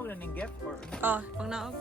naog na ning gift or Oh, pang naog.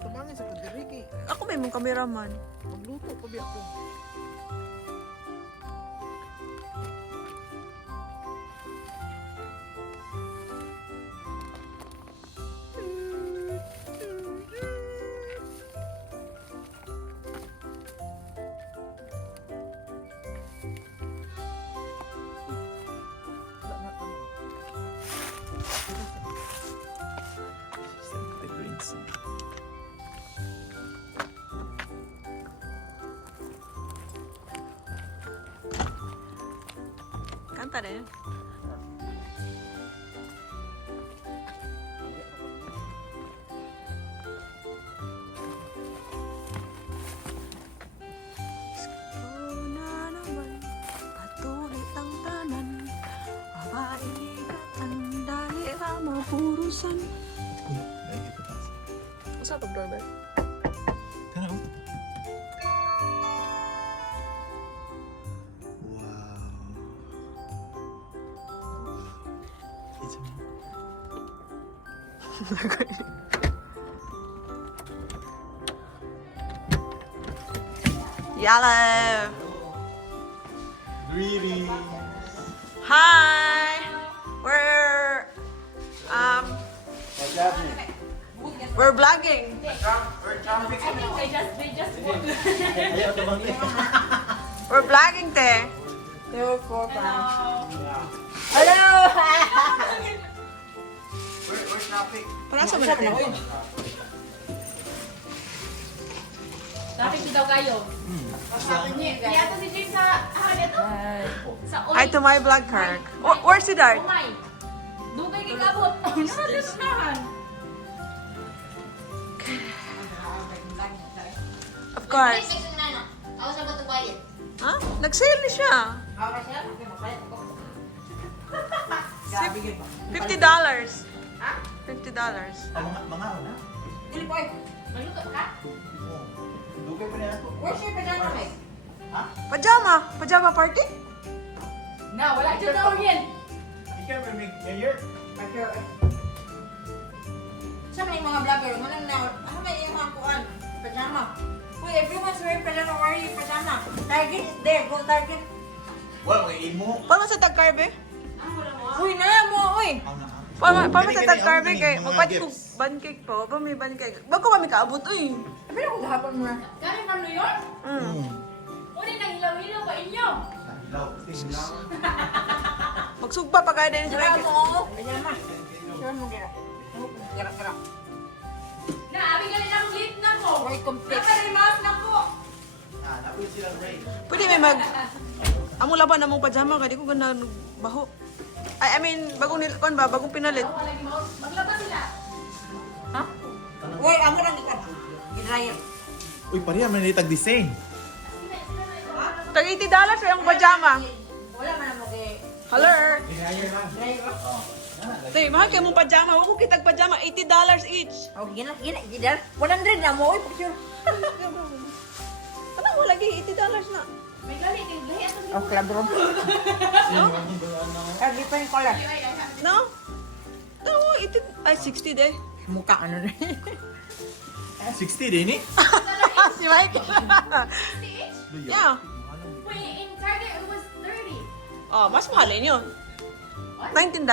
tumangin sa pagdiriki. Ako may mong kameraman. Magluto pa biya ko. Kanta rin. Purusan. Lagi kita taas. Masa ito, doorbell? Tanaw. Wow. It's me. Yellow. Greetings. Hi. What's happening? We're vlogging. We're vlogging, te. Hello. Where's traffic? Para sa mga na. Traffic daw kayo. Kaya to si James sa ito? Sa Hi to my vlog card. Where's si Dart? Oh my. Dugay kay kabot. Ano na tunahan? Of course. Ha? Nag-sale ni siya. $50. Ha? $50. Mga una? Dili boy. Magluto ka? Dugay pa niya ako. Where's your pajama, Meg? Ha? Pajama. Pajama party? Na, wala dyan daw yan. Ikaw may mayor? Siya may mga vlogger. Manang na, ano may yung mga kuan? Pajama. Uy, everyone's wearing pajama. Where are you pajama? Target is there. Go Target. Wala, may imo. Paano sa tag-carbe? Uy, na mo, uy. Paano sa tag-carbe kay? Magpati ko pancake po. Ba may pancake? Bago kami kaabot, uy. Sabi na kung gahapon mo na. Galing from New York? Uli nang hilaw-hilaw pa inyo. Magsugpa pa kaya din Sira sila. mo, pajama. Sira mo, gira. Gira. Na, abi galing ang lit na ko. Very complete. Nakarimas na ko. Napoy silang Ray. Pwede may mag... Amo laban na mong pajama kaya di ko ganda baho. I mean, bagong pinalit. Maglaba sila. Ha? Uy, amo lang ikaw. Gidrayer. Uy, pariya, may nitag-design. Tag $80 yung pajama. Wala man mo kay Hello. driver. Tay, mahal kayo mong pajama. Huwag ko kitag pajama. $80 each. Oh, gina, gidar. 100 na mo, uy, picture. Ano mo lagi? $80 na. May gali, tinglahi ato. Oh, klabro. Ah, different color. No? No, 80... Ay, 60 de. Mukha ano na. 60 din eh. Si Mike. Yeah. Wait, in Target it was 30. Oh, mas mahalin yun. $19.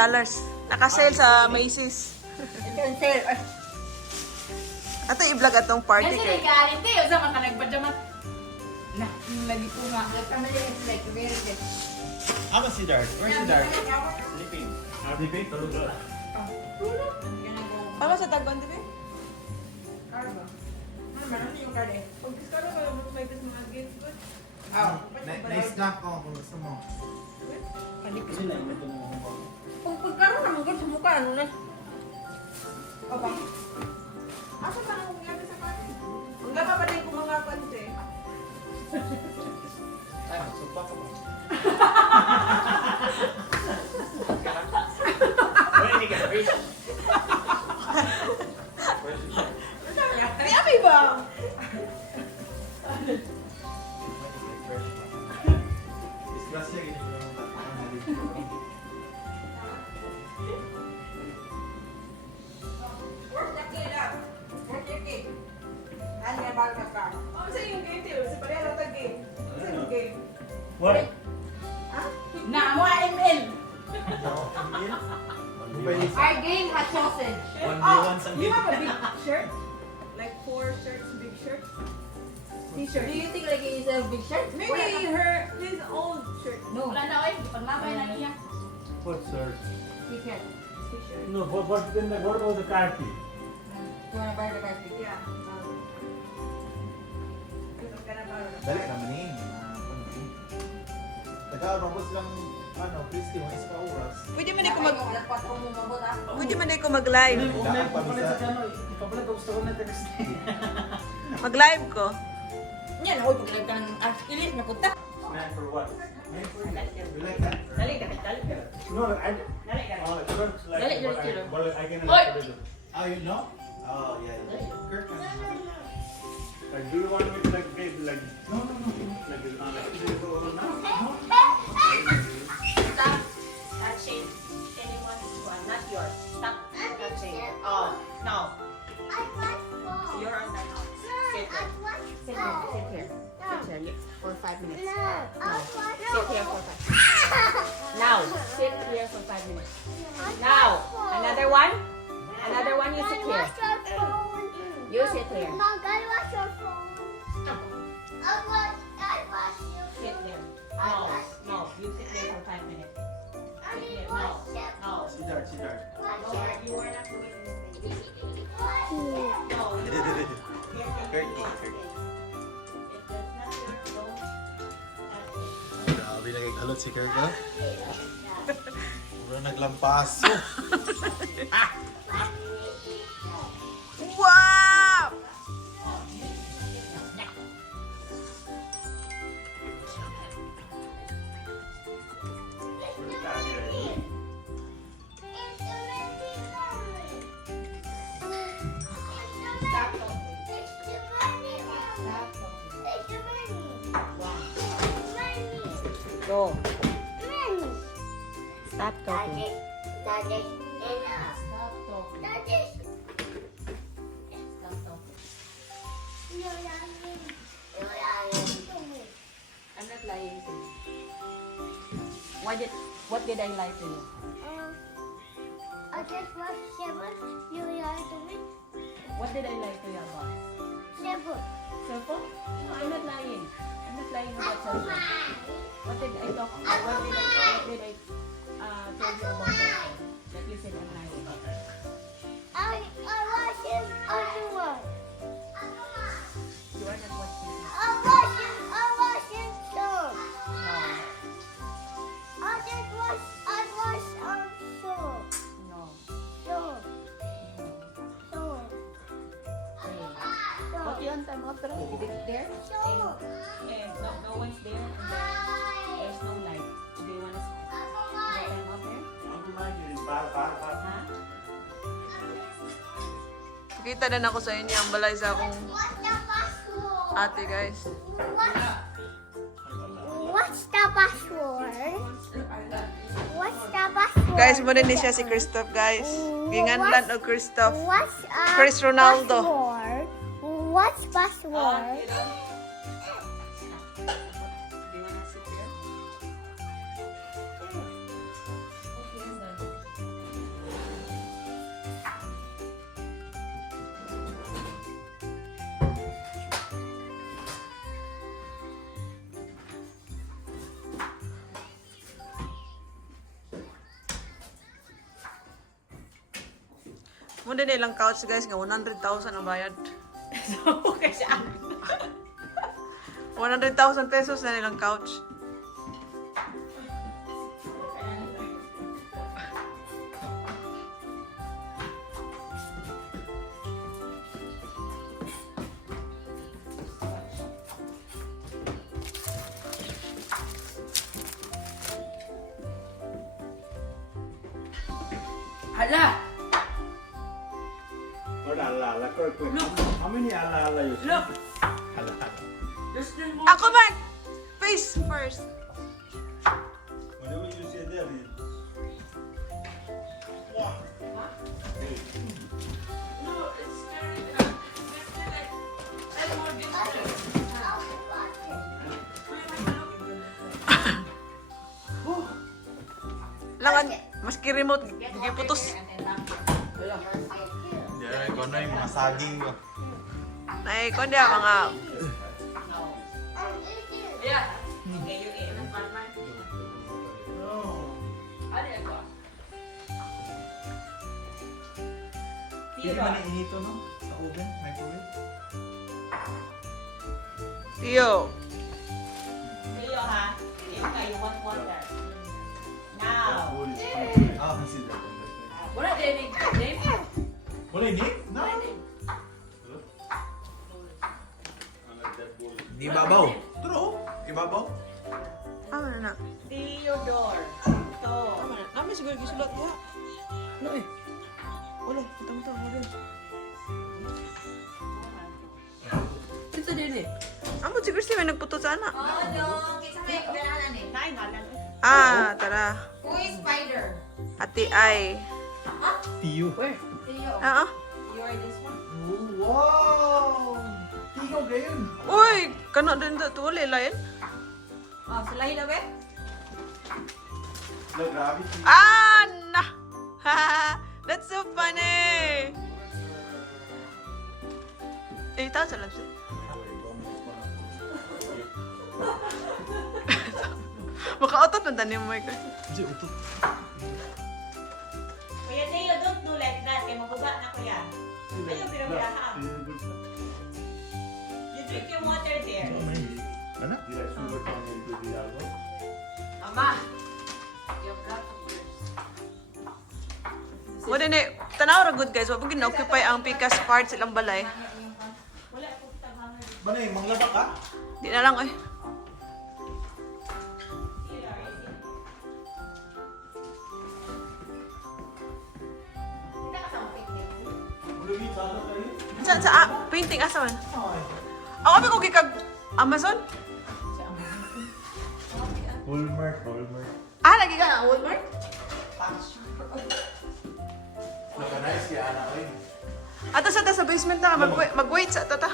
Naka-sale sa Macy's. Ito yung sale. Ay, Ato i-vlog atong party kasi kay. nag-aalit eh. Usa man ka nagpajama. Na, lagi po nga. Family is like very good. Ama si Dart. Where's si Dart? Sleeping. Sleeping? Tulog na. Paano sa tagwan, di ba? Ano ba? Ano man, ano yung card eh? Pag gusto ka naman, may best mga gift ko. Na-snack ko kung gusto mo. Kung pagkaroon naman ko sa mukha, ano na? Opa. Asa pa nang gabi sa kanya? Ang gaba pa din kung mga kante. Ay, magsupa ko ba? Wala, hindi ka. Ay, amay ba? Disgrasya, ganyan ko naman. What? Na, mo ML. One Our game has sausage. V1 sa You have a big shirt? Like 4 shirts, big shirt? T-shirt. Do you think like he is a big shirt? Maybe his old shirt. No. Wala na oy, pagmamay na niya. What sir? T-shirt. T-shirt. No, what about the car key? You wanna buy the carpet? Yeah. Dali naman eh. Nagkaroon ko silang, Christy, mga isa oras. Pwede man ko mag Alas 4 mo mabot ah. Pwede man ko mag-live. Daan pa Ipapalit sa bisa. channel. Ipapalit ako gusto ko na text. Mag-live ko. Yan, ako pag ka ng ilis na punta. Snack for what? You like that? Dali ka, dali ka. No, I... Dali ka. Oh, it looks like Dali, what dali, I, what I can Oy! do. Oh, you know? Oh, yeah. Kirk has Like, do you want me to like babe like No, no, no. like this now? Stop touching anyone's one, not yours. Stop touching. Oh, no. You're on that house. Sit here. Sit here. Sit here. Sit here for 5 minutes. No. Sit here for 5. Now. Sit here for 5 minutes. Now. Another one. Another one. You sit here. You sit here. Sit there. No. No. You sit there for 5 minutes. Sit here. No. No. Sweetheart. No. You are not doing anything. No. Kirky. If that's not your don't. Grabe nagkagalot si Kirk, ha? Puro naglampaso. Wow! Stop talking. Stop talking. Go. Stop talking. Stop talking. Stop talking. I'm not lying to you. What did I lie to you? What did I lie to you about? Cell phone? No, I'm not lying. I'm not lying about cell phone. What did I talk? What did I tell you about cell phone? That you said I'm lying. You are not watching me. No. No. What you on time after? Is it there? And no one's there. And there's no light. Do you want to get time out there? Ang imagine, para. Huh? Kita din ako sa inyo ang balay sa akong ate, guys. What's the password? What's the password? Guys, mo din ni siya si Christoph, guys. Ginganlan o Christoph. What's Chris Ronaldo. password? What's password? Do you want to sit here? Okay, I'm done. Mo din ilang couch, guys, nga 100,000 ang bayad. So, okay siya. 100,000 pesos na nilang couch. Hala! What ala, quick. How many ala you see? Look! Ala. There's still more. Ako man! Face first. Whatever you say there is. No, it's very like, that's more difficult. Langan, maski remote, giputos. Diyan ko na yung mga saging ko. Nay, kon dia mga Yeah. Okay, you eat ng palman. Ano yan ko? Hindi man inito, no? Sa oven, microwave. Tiyo. Leo ha? Leo ka, you want water. Now. Ah, consider. Wala din name. Wala ini? No. Di babaw. True. Ibabaw. Ano na? Theodore. Ito. Tama na. Kami siguro gisulat ya. Ano eh? Wala, utang-utang mo rin. Kita din eh. Amo siguro siya may nagputo sa anak. Oh, no. Kita may kailangan eh. Nine, nalan. Ah, tara. Who is spider? Ati ay. Tiyo. Theo. Ah, You are this one? Wow! Tiyo gayon. uy, kana din to wala lain. Oh, sulahin na ba? No, grabe. Tiyo. Ah, na. That's so funny. Eh, tahu salam sih. Maka-otot na tani mo, Michael. Di, utot. Kuya Theo, don't do like that. Kaya mabuga na kuya. Ayaw, pero ha. You drink your water there. Ano? Ama. Your blood first. Mo din eh, tanaw ra good guys, wag mo gina-occupy ang pikas part silang balay. Wala akong tabangan. Manay, manglaba ka? Di na lang eh. Kita kasama picnic. Sa painting asa man. Ako abi ko gikag Amazon. Walmart. Ah, lagi ka na Walmart. Nakanais kaya anak ko yun. Ato sa basement na ka, mag-wait sa tata.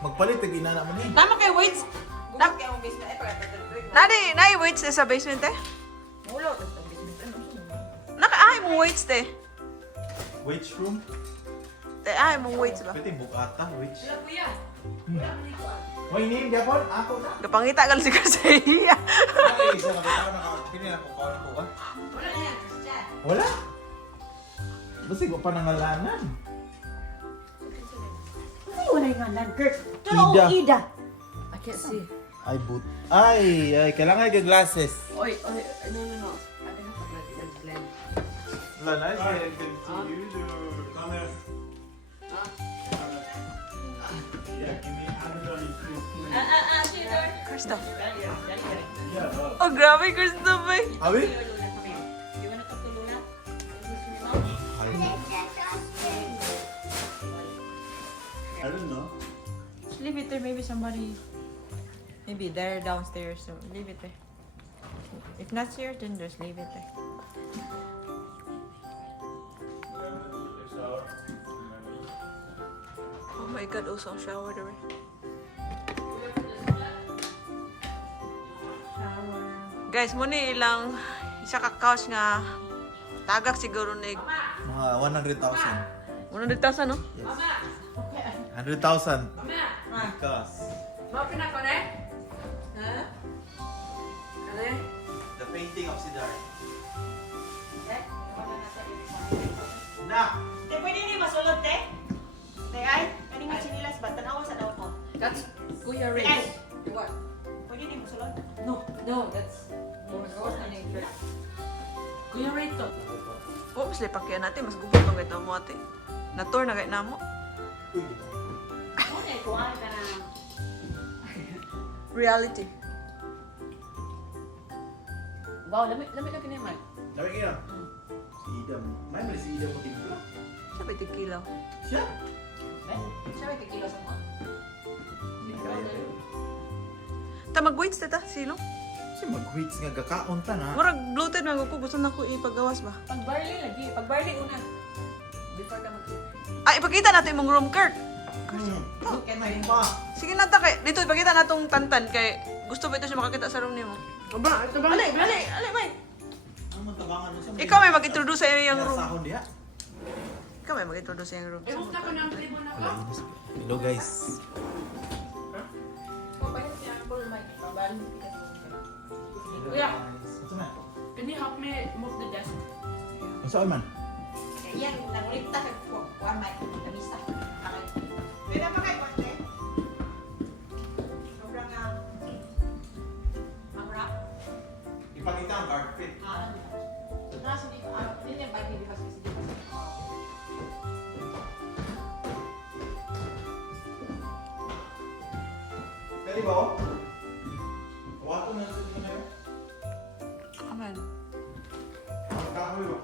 Magpalit, tag-inana mo din. Tama kay waits. Bukas kaya mong basement. Eh, pagkatagdag na. Nadi waits sa basement eh. Mulo. Tapos ang basement. Naka mo waits te. Wage room? Te mo waits ba. Pwede bukata, wage. Wala kuya. Hoy, name, Japon, ako na. Gapangita ka si iya. Ay, isa na kita ka pinila ko ko ka. Wala na yan. Christian. Wala. Basta ko pa nangalanan. Ay, wala yung ngalan, Kurt. Ida. Ida. I can't see. Ay, but. Ay, kailangan ka glasses. Oy, no. I don't have to blend. Wala, nice. I can see you. Come here. Theodore. Christoph. Oh, grabe Christoph eh. Abi? You wanna talk to Luna? I don't know. Just leave it there, maybe somebody. Maybe they're downstairs, so leave it there. If not here, then just leave it there. Oh my god, also shower there. Guys, muna ilang isa ka couch nga tagak siguro ni Mga 100,000. 100,000 no? Yes. 100,000. Because Mau pinako na eh? Ha? Ano eh? the painting of Sidar. Eh, wala na sa Na! Te, pwede hindi masulod, te? Te, ay, kaning nga sinilas ba? Tanawa sa daw ko. That's Kuya Te, Ray. ay, What? pwede hindi masulod? No, that's Rose na yung church. Kuya Ray to. Oh, mas lepakyan natin, mas gubat ang gayta mo ate. Na-tour na gayta mo. Ano na, kuhaan ka na. Reality. Wow, lamig na kinaman. Lagi ka na. Si Ida. May mali si Ida magiging. Siya ba tikilaw? Siya? Siya may kikilo sa mga. Hindi kaya. Ta mag-waits tata, silo. Kasi mag-waits nga gakaon ta na. Murag bloated na ko, gusto na ko ipagawas ba? Pag barley lagi. Pag barley una. Before ka mag Ay, ipakita natin yung room, Kurt. Look at my Pa! Sige na ta kay dito ipakita na tong tantan kay gusto ba ito siya makakita sa room nimo. Aba, ito ba? Ali, may. Ano man tabangan mo sa Ikaw may mag-introduce sa iyong room. Sahon diha. Ikaw may mag-introduce sa iyong room. Hello guys. Mabalik niya ang full mic. Mabalik. Kuya, can you help me move the desk? Saan man? Yan, nangulit ta sa one mic. Namisa. Okay. Pwede pa kayo, konti? Sobrang mahurap. Ipakita ang carpet. Nasa di ko, hindi yung bike ni Bikas kasi di ko. Kali ba? Wato na sa na yun. Aman. Kahoy ba?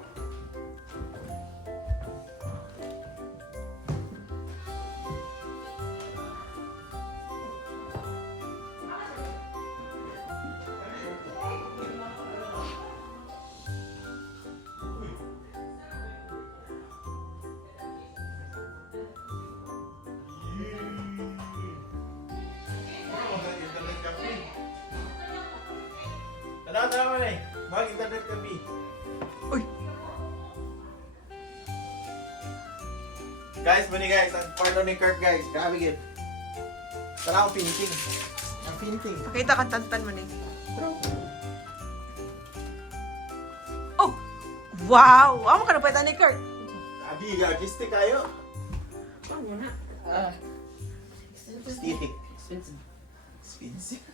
Tara mo na eh. Mag-internet kami. Uy. Guys, mani guys, ang kwarto ni Kirk guys. Grabe gid. Tara ako painting. Ang painting. Pakita kang tantan mo ni. Oh! Wow! Amo ka na pwede ni Kurt. Abi, artistic kayo. Ano muna? Aesthetic. Expensive. Expensive.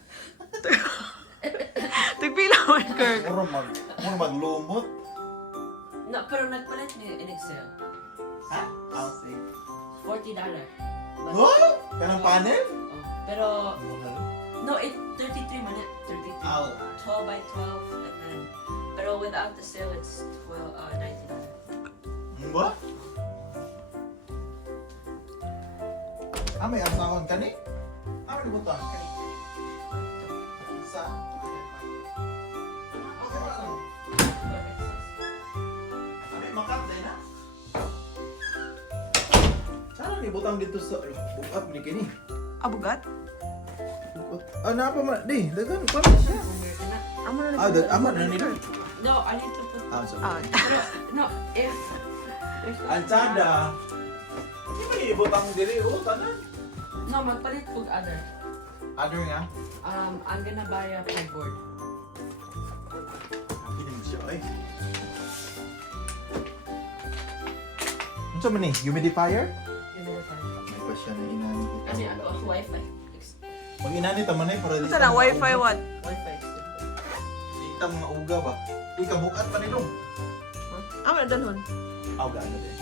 Tigpila mo ni Kurt. Muro maglumot. No, pero nagpalit niya in Excel. Ha? I'll say. $40. But, What? Kanang panel? pero, no, 33 man it. 33. Ow. 12 by 12. And then, pero without the sale, it's $90. What? Ah, may asahon ka ni? Ah, may butang ka ni? Isa. Ano yung makat na na? Saan may butang dito sa bukat ni Kenny? Abugat? Ah, napa man? Di, dagan pa na siya. Amo na Ah, amat na nila. No, I need to put. Ah, sorry. Ah, Pero, no, if. Ansada. Hindi ba ibutang diri? Oh, tanan. No, magpalit kog other. Other nga? I'm gonna buy a pegboard. Hindi mo siya, eh. Ano sa man eh? Humidifier? May pa siya na inani ko. Kasi ako ang wifi. Mag-inani taman eh, para ito na, wifi what? Wifi. Dito mga uga ba? Uy, kabukat pa nilong. Amo na dalhon. Aw, gano'n din.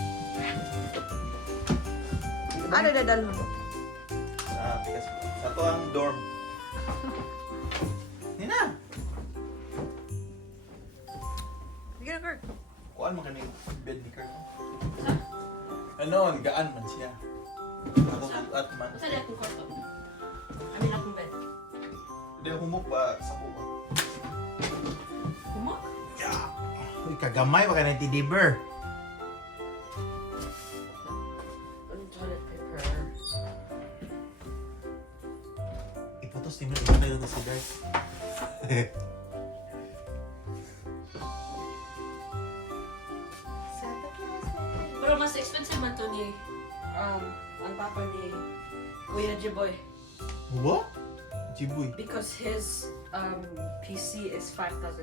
Ano na dalhon? Sa to ang dorm. Nina! Sige na, Kurt. Kuhaan mo kaning bed ni Kurt. Ano, ang gaan man siya. Kabukat man. Saan akong kwarto? Amin akong bed. Hindi, humok ba sa kuha? Kumok? Uy, kagamay ba ka na tidiber? Toilet paper. Iputos din mo, ito na yung si Dark. Pero mas expensive man to ni ang papa ni Kuya Jiboy What? Jiboy. because his PC is $5,000.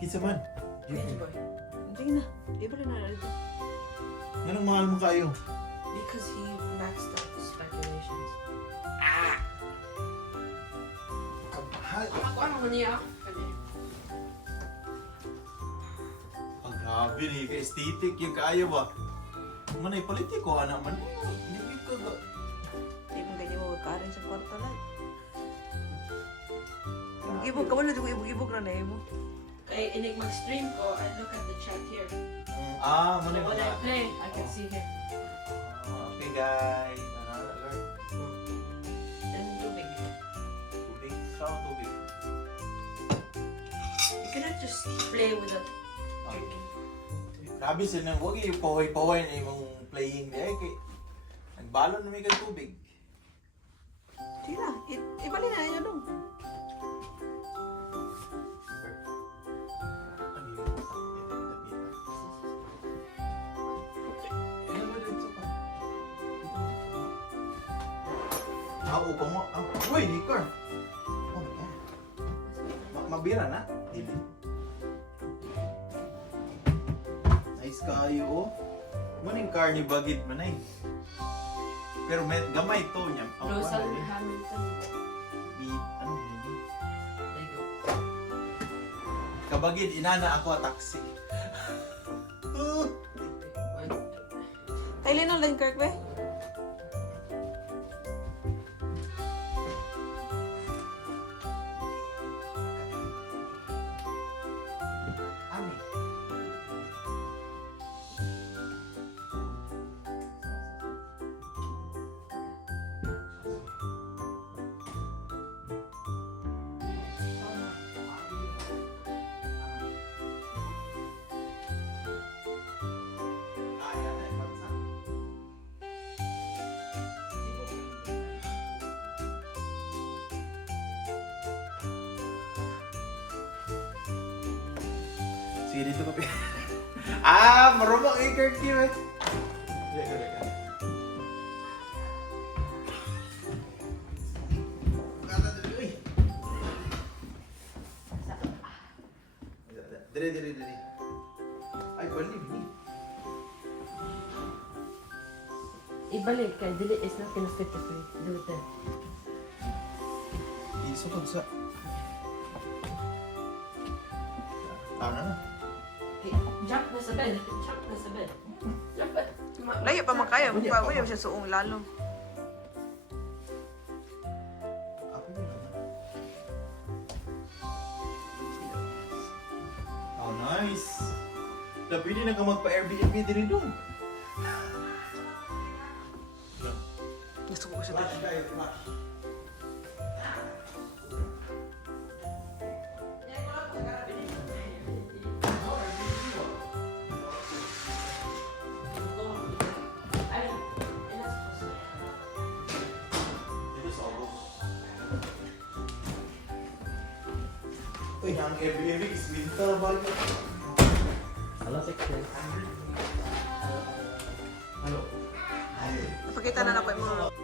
Kinsa man? Kuya Jiboy. Sige na. Di ba rin na dito? Anong mahal mo kayo? Because he maxed out the speculations. Kamahal. Ako ano mo niya? Ang grabe ni, ka-aesthetic yung kaayo ba? Manay politiko, anak man. Hindi ko ba? Di mo ganyan mo magkarin sa kwarto lang. Ibog ka wala, ibog na na mo. Kaya inig mag-stream ko, I look at the chat here. Manay When I mga. play, I can see him. Okay guys. And tubig. Tubig. Saan tubig? You cannot just play without drinking. Grabe sila, huwag yung pahoy-pahoy na yung playing niya. Kay nagbalon na may kang tubig. Sige na, ibali na yun. Ano yun? Upang mo. Uy, Nicor. Oh my God. Mabira na? Dili. Nice kayo, oh. Maning car ni Bagit man ay. Pero may gamay to niya. Rosal Hamilton. Ano yun? Kabagid, inana ako taxi. Ailan ang line Kirk, be? Ami. Sige, dito ka pa. Marunong i-Kirk Kim eh. Dire. Ay, baliw ni. Ibalik kay dili is not gonna fit the food. Do it there. Isukod sa... na. Jump na sa bed. Jump na sa bed. Jump. Layo pa makaya. Mukha siya suong lalo. Ako yun. Oh, nice. Pwede na ka magpa-Airbnb din doon. Gusto ko siya. Flash kayo, flash. Uy, ang Airbnb is winter ba? Napakita na na ko mo.